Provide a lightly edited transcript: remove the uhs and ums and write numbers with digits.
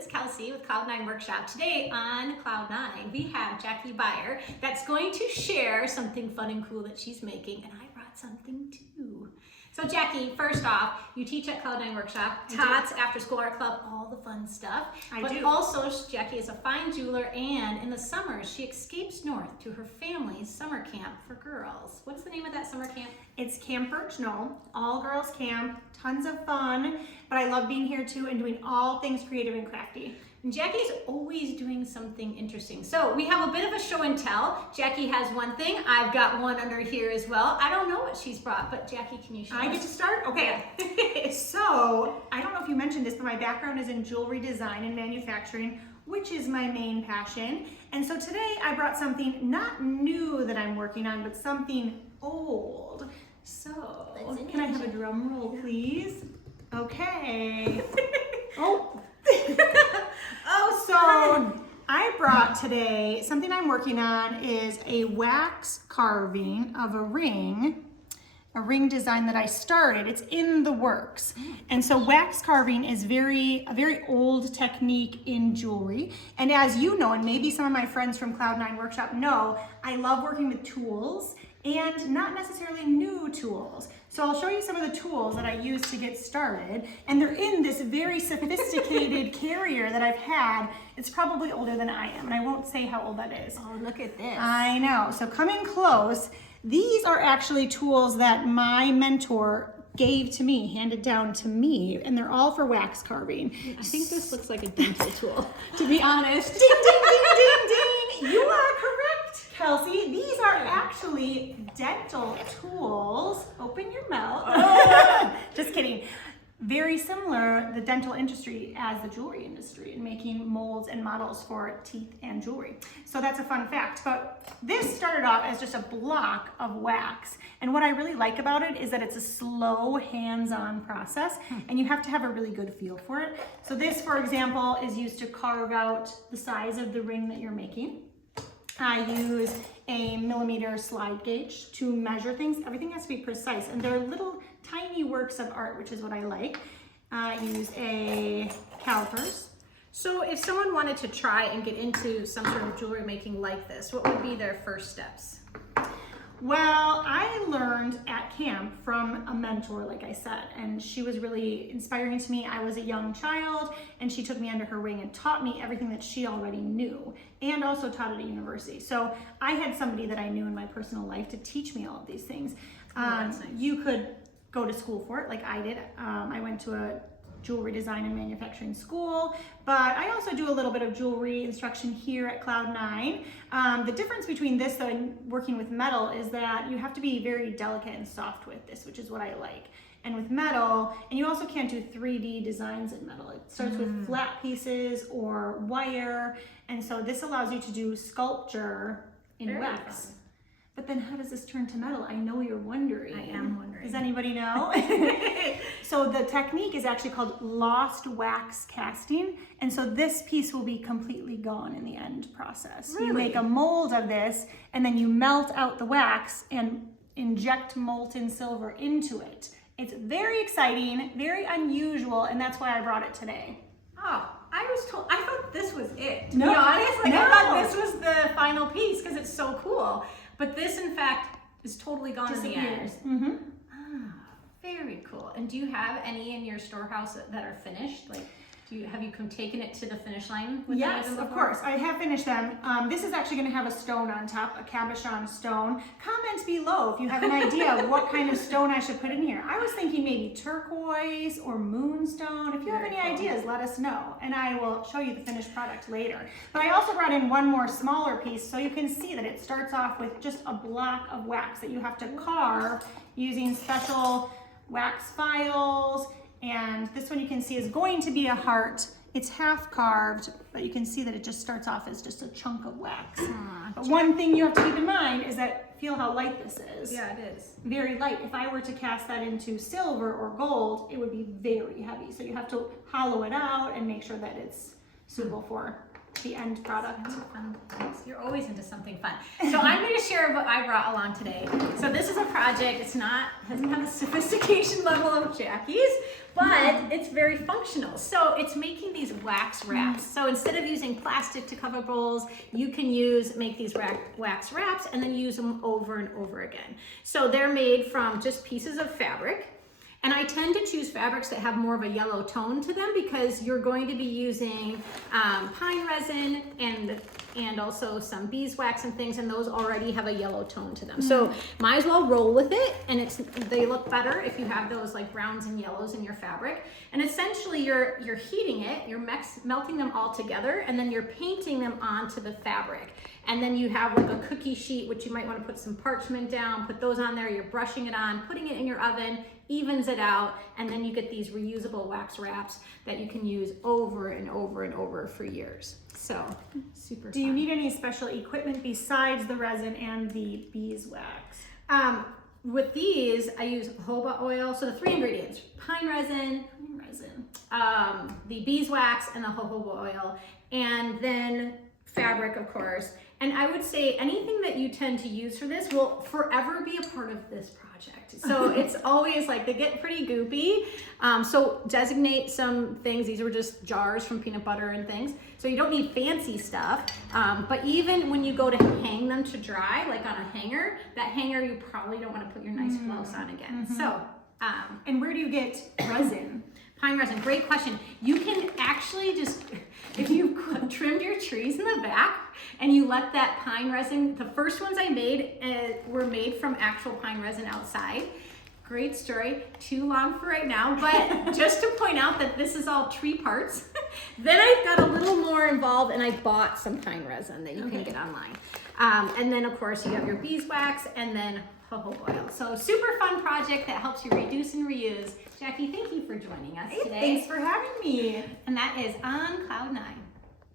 it's Kelsey with Cloud9 Workshop. Today on Cloud9, we have Jackie Beyer that's going to share something fun and cool that she's making, and I brought something too. So Jackie, first off, you teach at Cloud9 Workshop, Tots, After School Art Club, all the fun stuff. But also, Jackie is a fine jeweler, and in the summers, she escapes north to her family's summer camp for girls. What's the name of that summer camp? It's Camp Birch Knoll, all girls camp, tons of fun, but I love being here too and doing all things creative and crafty. And Jackie's always doing something interesting. So we have a bit of a show and tell. Jackie has one thing. I've got one under here as well. I don't know what she's brought, but Jackie, can you show us? I get to start? Okay. Yeah. So, I don't know if you mentioned this, but my background is in jewelry design and manufacturing, which is my main passion. And so today I brought something not new that I'm working on, but something old. So, can I have a drum roll, please? Okay. So I brought today, something I'm working on is a wax carving of a ring design that I started. It's in the works. And so wax carving is a very old technique in jewelry. And as you know, and maybe some of my friends from Cloud9 Workshop know, I love working with tools and not necessarily new tools. So I'll show you some of the tools that I use to get started. And they're in this very sophisticated carrier that I've had. It's probably older than I am, and I won't say how old that is. Oh, look at this. I know. So coming close, these are actually tools that my mentor gave to me, handed down to me, and they're all for wax carving. I think this looks like a dental tool, to be honest. Ding, ding, ding, ding, ding. You are correct, Kelsey. These are actually dental tools. Open your mouth. Just kidding. Very similar, the dental industry, as the jewelry industry, in making molds and models for teeth and jewelry. So that's a fun fact. But this started off as just a block of wax. And what I really like about it is that it's a slow, hands-on process, and you have to have a really good feel for it. So this, for example, is used to carve out the size of the ring that you're making. I use a millimeter slide gauge to measure things. Everything has to be precise, and they're little tiny works of art, which is what I like. I use a calipers. So if someone wanted to try and get into some sort of jewelry making like this, what would be their first steps? Well, I learned at camp from a mentor, like I said, and she was really inspiring to me. I was a young child, and she took me under her wing and taught me everything that she already knew, and also taught at a university. So I had somebody that I knew in my personal life to teach me all of these things. That's nice. You could go to school for it, like I did. I went to a jewelry design and manufacturing school, but I also do a little bit of jewelry instruction here at Cloud9. The difference between this though and working with metal is that you have to be very delicate and soft with this, which is what I like. And with metal, and you also can't do 3D designs in metal. It starts with flat pieces or wire, and so this allows you to do sculpture in wax. Fun. But then how does this turn to metal? I know you're wondering. I am wondering. Does anybody know? So the technique is actually called lost wax casting. And so this piece will be completely gone in the end process. Really? You make a mold of this, and then you melt out the wax and inject molten silver into it. It's very exciting, very unusual, and that's why I brought it today. Oh, I thought this was it. To No. be honest, I No. thought this was the final piece because it's so cool. But this, in fact, is totally gone in the end. Mm-hmm. Ah, very cool. And do you have any in your storehouse that are finished? Like, have you taken it to the finish line with Yes, any of them of before? course. I have finished them. This is actually going to have a stone on top, a cabochon stone. Comment below if you have an idea of what kind of stone I should put in here. I was thinking maybe turquoise or moonstone. If you have any ideas, let us know, and I will show you the finished product later. But I also brought in one more smaller piece so you can see that it starts off with just a block of wax that you have to carve using special wax files. And this one you can see is going to be a heart. It's half carved, but you can see that it just starts off as just a chunk of wax. But one thing you have to keep in mind is that, feel how light this is. Yeah, it is. Very light. If I were to cast that into silver or gold, it would be very heavy. So you have to hollow it out and make sure that it's suitable for the end product. You're always into something fun. So I'm going to share what I brought along today. So this is a project. Doesn't have the sophistication level of Jackie's, but it's very functional. So it's making these wax wraps. So instead of using plastic to cover bowls, you can make these wax wraps and then use them over and over again. So they're made from just pieces of fabric. And I tend to choose fabrics that have more of a yellow tone to them because you're going to be using pine resin and also some beeswax and things, and those already have a yellow tone to them. So might as well roll with it, and they look better if you have those like browns and yellows in your fabric. And essentially you're heating it, you're melting them all together, and then you're painting them onto the fabric. And then you have like a cookie sheet, which you might want to put some parchment down, put those on there, you're brushing it on, putting it in your oven, evens it out, and then you get these reusable wax wraps that you can use over and over and over for years. So super fun. Do you need any special equipment besides the resin and the beeswax? With these, I use jojoba oil. So the 3 ingredients: pine resin, the beeswax, and the jojoba oil, and then fabric, of course. And I would say anything that you tend to use for this will forever be a part of this project. So it's always like they get pretty goopy. So designate some things. These were just jars from peanut butter and things. So you don't need fancy stuff. But even when you go to hang them to dry, like on a hanger, that hanger you probably don't want to put your nice gloves on again. So, and where do you get resin? Pine resin, great question. You can actually just, if you trimmed your trees in the back and you let that pine resin, the first ones I made were made from actual pine resin outside. Great story, too long for right now, but just to point out that this is all tree parts. Then I've got a little more involved and I bought some pine resin that you can get online. And then of course you have your beeswax and then jojoba oil. So super fun project that helps you reduce and reuse. Jackie, thank you for joining us today. Thanks for having me. And that is On Cloud 9.